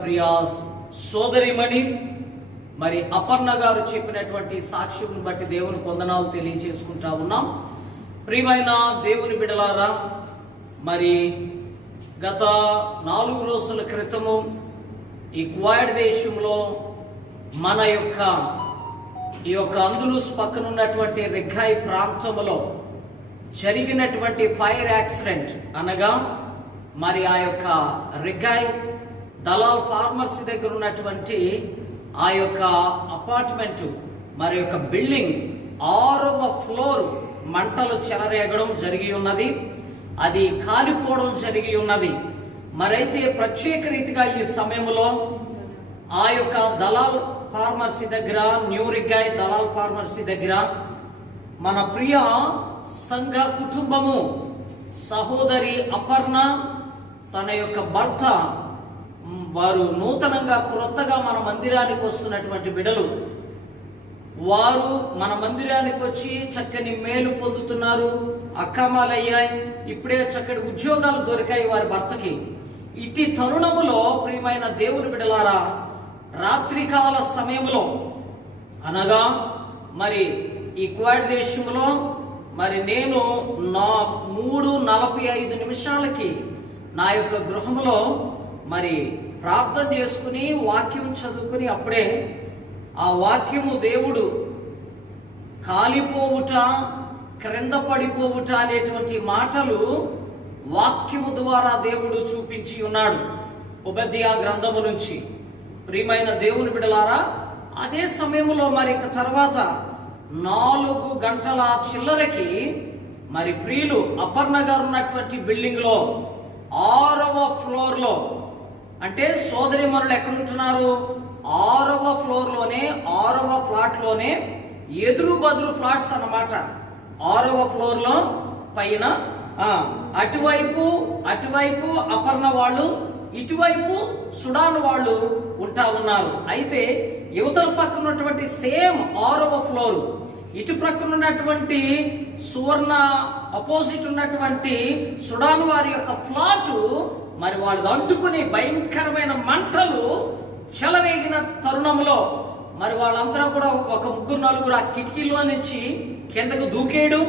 ప్రియాస్ సోదరిమణి మరి అపర్ణ గారు చెప్పినటువంటి సాక్ష్యం బట్టి దేవుని కొందనాలు తెలియచేసుకుంటా ఉన్నాం. ప్రియమైన దేవుని బిడలారా మరి గత నాలుగు రోజుల క్రితము ఈ కువైట్ దేశంలో మన యొక్క ఈ యొక్క అందులూస్ పక్కన ఉన్నటువంటి రిఘాయి ప్రాంతంలో జరిగినటువంటి ఫైర్ యాక్సిడెంట్ అనగా మరి ఆ యొక్క రిఘాయి దలాల్ ఫార్మర్సీ దగ్గర ఉన్నటువంటి ఆ యొక్క అపార్ట్మెంటు మరి యొక్క బిల్డింగ్ ఆరవ ఫ్లోర్ మంటలు చెలరేగడం జరిగి ఉన్నది. అది కాలిపోవడం జరిగి ఉన్నది. మరైతే ప్రత్యేక రీతిగా ఈ సమయంలో ఆ యొక్క దలాల్ ఫార్మర్సీ దగ్గర న్యూ రిగ్గాయ్ దలాల్ ఫార్మర్సీ దగ్గర మన ప్రియ సంఘ కుటుంబము సహోదరి అపర్ణ తన యొక్క భర్త వారు నూతనంగా క్రొత్తగా మన మందిరానికి వస్తున్నటువంటి బిడలు. వారు మన మందిరానికి వచ్చి చక్కని మేలు పొందుతున్నారు అక్కమాలు అయ్యాయి ఇప్పుడే చక్కటి ఉద్యోగాలు దొరికాయి వారి భర్తకి. ఇటు తరుణములో ప్రియమైన దేవుని బిడలారా రాత్రికాల సమయంలో అనగా మరి ఈ క్వాడ్ దేశంలో మరి నేను నా మూడు నలభై ఐదు నిమిషాలకి నా యొక్క గృహంలో మరి ప్రార్థన చేసుకుని వాక్యం చదువుకుని అప్పుడే ఆ వాక్యము దేవుడు కాలిపోవుట క్రింద పడిపోవుట అనేటువంటి మాటలు వాక్యము ద్వారా దేవుడు చూపించి ఉన్నాడు. ఉపధ్యా గ్రంథము నుంచి. ప్రియమైన దేవుని బిడలారా అదే సమయంలో మరి తర్వాత నాలుగు గంటల చిల్లరకి మరి ప్రియులు అపర్ణ గారు ఉన్నటువంటి బిల్డింగ్లో ఆరవ ఫ్లోర్లో లో అంటే సోదరి మనులు ఎక్కడుంటున్నారు ఆరవ ఫ్లోర్లోనే ఆరవ ఫ్లాట్లోనే ఎదురు బదురు ఫ్లాట్స్ అన్నమాట. ఆరవ ఫ్లోర్లో పైన అటువైపు అటువైపు అపర్ణ వాళ్ళు ఇటువైపు సుడాన్ వాళ్ళు ఉంటా ఉన్నారు. అయితే యువతల పక్కన ఉన్నటువంటి సేమ్ ఆరవ ఫ్లోర్ ఇటు ప్రక్కన ఉన్నటువంటి సువర్ణ అపోజిట్ ఉన్నటువంటి సుడాన్ వారి యొక్క ఫ్లాట్ మరి వాళ్ళు అంటుకుని భయంకరమైన మంటలు చెలరేగిన తరుణంలో మరి వాళ్ళందరూ కూడా ఒక ముగ్గురు నలుగురు ఆ కిటికీలో నుంచి కిందకు దూకేయడం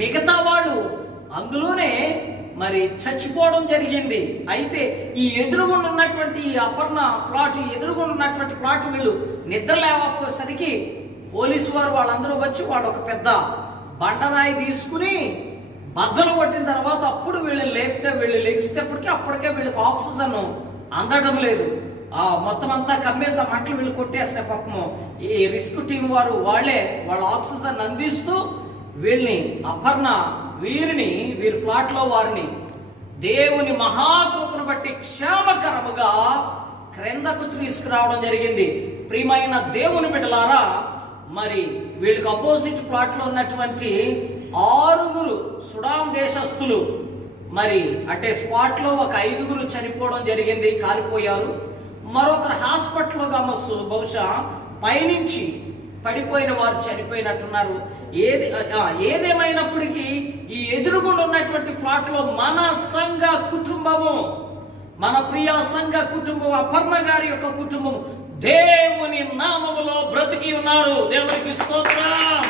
మిగతా వాళ్ళు అందులోనే మరి చచ్చిపోవడం జరిగింది. అయితే ఈ ఎదురుగుండా ఉన్నటువంటి అపర్ణ ప్లాట్ ఈ ఎదురుగుండా ఉన్నటువంటి ప్లాట్ వీళ్ళు నిద్ర లేవకపోయేసరికి పోలీసు వారు వాళ్ళందరూ వచ్చి వాళ్ళు ఒక పెద్ద బండరాయి తీసుకుని బద్దలు కొట్టిన తర్వాత అప్పుడు వీళ్ళు లేపితే వీళ్ళు లెగిస్తేప్పటికి అప్పటికే వీళ్ళకి ఆక్సిజన్ అందడం లేదు. ఆ మొత్తం అంతా కమ్మేసి మంటలు వీళ్ళు కొట్టేస్తే పాపము ఈ రిస్క్ టీం వారు వాళ్ళే వాళ్ళ ఆక్సిజన్ అందిస్తూ వీళ్ళని అపర్ణ వీరిని వీరి ఫ్లాట్లో వారిని దేవుని మహాకృపను బట్టి క్షేమకరముగా క్రిందకు తీసుకురావడం జరిగింది. ప్రియమైన దేవుని బిడ్డలారా మరి వీళ్ళకి అపోజిట్ ప్లాట్లో ఉన్నటువంటి ఆరుగురు సుడాన్ దేశస్తులు మరి అంటే స్పాట్లో ఒక ఐదుగురు చనిపోవడం జరిగింది కాలిపోయారు. మరొకరు హాస్పిటల్లో గమస్సు బహుశా పైనుంచి పడిపోయిన వారు చనిపోయినట్టున్నారు. ఏది ఏదేమైనప్పటికీ ఈ ఎదురుగుండా ఉన్నటువంటి ఫ్లాట్లో మన సంఘ కుటుంబము మన ప్రియ సంఘ కుటుంబం అపర్ణ గారి యొక్క కుటుంబం దేవుని నామములో బ్రతికి ఉన్నారు. దేవునికి స్తోత్రం.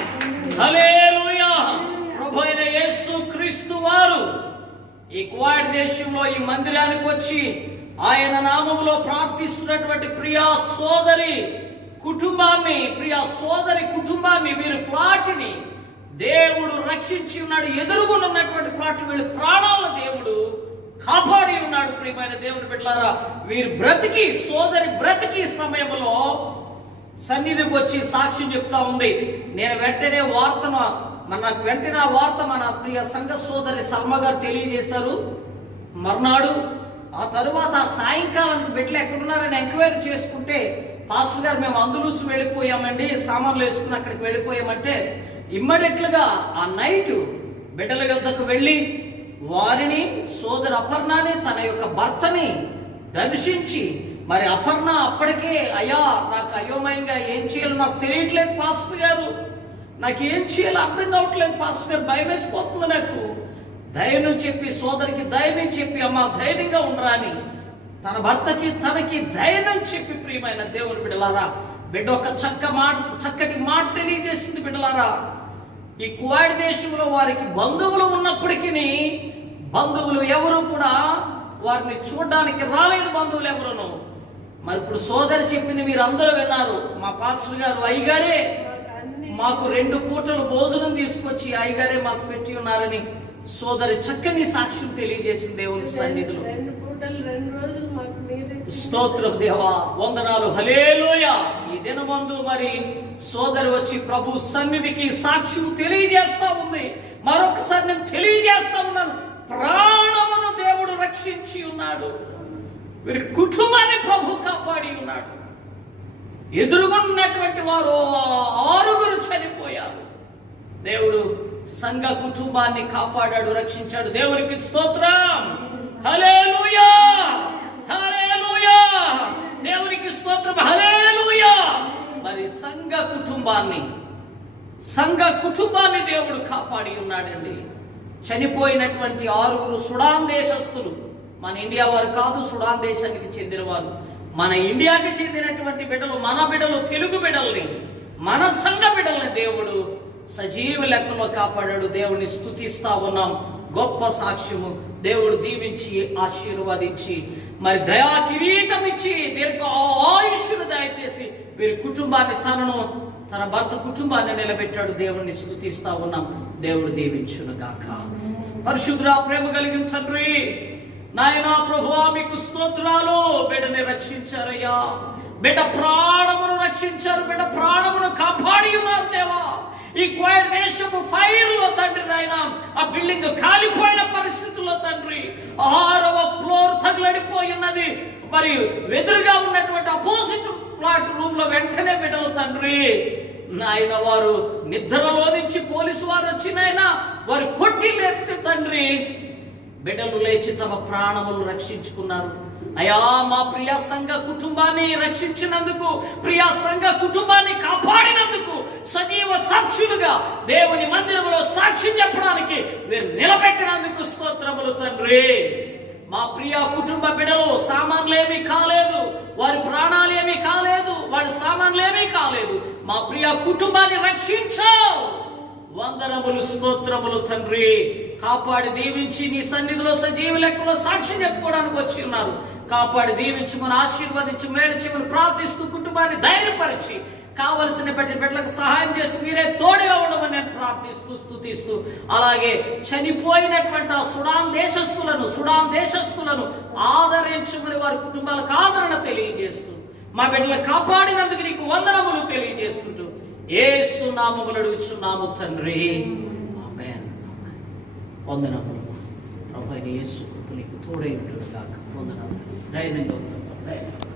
ఈ కువాడ్ దేశంలో ఈ మందిరానికి వచ్చి ఆయన నామములో ప్రార్థిస్తున్నటువంటి ప్రియా సోదరి కుటుంబాన్ని ప్రియా సోదరి కుటుంబాన్ని వీరి ఫ్లాట్ని దేవుడు రక్షించి ఉన్నాడు. ఎదురుగుండా ఉన్నటువంటి ఫ్లాట్ వీళ్ళ ప్రాణాలను దేవుడు కాపాడి ఉన్నాడు. ప్రియమైన దేవుని బిడ్డలారా వీరు బ్రతికి సోదరి బ్రతికి సమయంలో సన్నిధికి వచ్చి సాక్ష్యం చెప్తా ఉంది. నేను వెంటనే వార్తను మనకు వెంటనే ఆ వార్త మన ప్రియ సంఘ సోదరి సల్మ గారు తెలియజేశారు. మర్నాడు ఆ తరువాత ఆ బిడ్డలు ఎక్కడున్నారని ఎంక్వైరీ చేసుకుంటే పాస్టర్ గారు మేము అందులూసి వెళ్ళిపోయామండి సామాన్లు వేసుకుని అక్కడికి వెళ్ళిపోయామంటే ఇమ్మడెట్లుగా ఆ నైట్ బిడ్డల యొద్దకు వెళ్ళి వారిని సోదరు అపర్ణని తన యొక్క భర్తని దర్శించి మరి అపర్ణ అప్పటికే అయ్యా నాకు అయోమయంగా ఏం చేయాలో నాకు తెలియట్లేదు పాస్టర్ గారు. నాకు ఏం చేయాలో అర్థం కావట్లేదు పాస్టర్. గారు భయం వేసిపోతుంది నాకు. ధైర్యం చెప్పి సోదరికి ధైర్యం చెప్పి అమ్మ ధైర్యంగా ఉండరా అని. తన భర్తకి తనకి ధైర్యం చెప్పి ప్రియమైన దేవుని బిడ్డలారా బిడ్డ ఒక చక్క మాట చక్కటి మాట తెలియజేసింది బిడ్డలారా. ఈ కువాడి దేశంలో వారికి బంధువులు ఉన్నప్పటికీ బంధువులు ఎవరు కూడా వారిని చూడడానికి రాలేదు బంధువులు ఎవరును. మరి ఇప్పుడు సోదరి చెప్పింది మీరు అందరూ విన్నారు. మా పాస్టర్ గారు అయ్యగారే మాకు రెండు పూటలు భోజనం తీసుకొచ్చి అయ్యగారే మాకు పెట్టి ఉన్నారని సోదరి చక్కని సాక్ష్యం తెలియజేసింది దేవుని సన్నిధిలో. స్తోత్రం దేవా వందనాలు హలేలోయ ఈ దినమందు మరి సోదరి వచ్చి ప్రభు సన్నిధికి సాక్ష్యం తెలియజేస్తా ఉంది. మరొకసారి నేను తెలియజేస్తా ఉన్నాను. ప్రాణమును దేవుడు రక్షించి ఉన్నాడు. వీరి కుటుంబాన్ని ప్రభు కాపాడి ఉన్నాడు. ఎదురుగా ఉన్నటువంటి వారు ఆరుగురు చనిపోయారు. దేవుడు సంఘ కుటుంబాన్ని కాపాడాడు రక్షించాడు. దేవునికి స్తోత్రం. హలే హల్లెలూయా! దేవునికి స్తోత్రం. హల్లెలూయా! మరి సంఘ కుటుంబాన్ని సంఘ కుటుంబాన్ని దేవుడు కాపాడి ఉన్నాడండి. చనిపోయినటువంటి ఆరుగురు సుడాన్ దేశస్తులు మన ఇండియా వారు కాదు సుడాన్ దేశానికి చెందిన వారు. మన ఇండియాకి చెందినటువంటి బిడ్డలు మన బిడ్డలు తెలుగు బిడ్డల్ని మన సంఘ బిడ్డల్ని దేవుడు సజీవ లెక్కలో కాపాడాడు. దేవుని స్తుతిస్తా ఉన్నాం. గొప్ప సాక్ష్యము. దేవుడు దీవించి ఆశీర్వదించి మరి దయా కిరీటం ఇచ్చి దీర్ఘ ఆయుష్యులు దయచేసి వీరి కుటుంబాన్ని తనను తన భర్త కుటుంబాన్ని నిలబెట్టాడు. దేవుణ్ణి స్థుతిస్తా ఉన్నాం. దేవుడు దీవించును గాక. పరిశుద్ధురా ప్రేమ కలిగిన తండ్రి నాయనా ప్రభువా మీకు స్తోత్రాలు. బిడ్డని రక్షించారయ్యా బిడ్డ ప్రాణమును రక్షించారు. బిడ్డ ప్రాణమును కాపాడి ఉన్నారు దేవా. ఈ కోయడ్ దేశపు ఫైర్లో తండ్రి నాయన ఆ బిల్డింగ్ కాలిపోయిన పరిస్థితుల్లో తండ్రి ఆరవ ఫ్లోర్ తగిలడిపోయి ఉన్నది మరి ఎదురుగా ఉన్నటువంటి అపోజిట్ ప్లాట్ రూమ్లో వెంటనే బిడ్డలు తండ్రి నాయన వారు నిద్రలో నుంచి పోలీసు వారు వచ్చి వారు కొట్టి లేపితే తండ్రి బిడ్డలు లేచి తమ ప్రాణములు రక్షించుకున్నారు. అయా మా ప్రియ సంఘ కుటుంబాన్ని రక్షించినందుకు ప్రియ సంఘ కుటుంబాన్ని కాపాడినందుకు సజీవ సాక్షులుగా దేవుని మందిరంలో సాక్ష్యం చెప్పడానికి మీరు నిలబెట్టినందుకు స్తోత్రములు తండ్రి. మా ప్రియ కుటుంబ బిడలు సామాన్లేమీ కాలేదు వారి ప్రాణాలు ఏమీ కాలేదు వారి సామాన్లు ఏమీ కాలేదు. మా ప్రియ కుటుంబాన్ని రక్షించావు వందనములు స్తోత్రములు తండ్రి. కాపాడి దీవించి నీ సన్నిధిలో సజీవ లెక్కలో సాక్ష్యం చెప్పుకోవడానికి వచ్చి ఉన్నారు. కాపాడి దీవించి మన ఆశీర్వదించి మేడిచి మన ప్రార్థిస్తూ కుటుంబాన్ని ధైర్యపరిచి కావలసిన బట్టి బిడ్డలకు సహాయం చేసి మీరే తోడుగా ఉండమని నేను ప్రార్థిస్తూ స్థుతిస్తూ అలాగే చనిపోయినటువంటి ఆ సుడాన్ దేశస్తులను సుడాన్ దేశస్తులను ఆదరించుకుని వారి కుటుంబాలకు ఆదరణ తెలియజేస్తూ మా బిడ్డలు కాపాడినందుకు నీకు వందనములు తెలియజేసుకుంటూ ఏ సునామములు అడుగుచున్నాము తండ్రి. వందనములు ప్రభు అయిన యేసు కృప నీకు తోడై ఉంటుంది కాక వందనములు ధైర్యంగా ఉంటాం ధైర్యం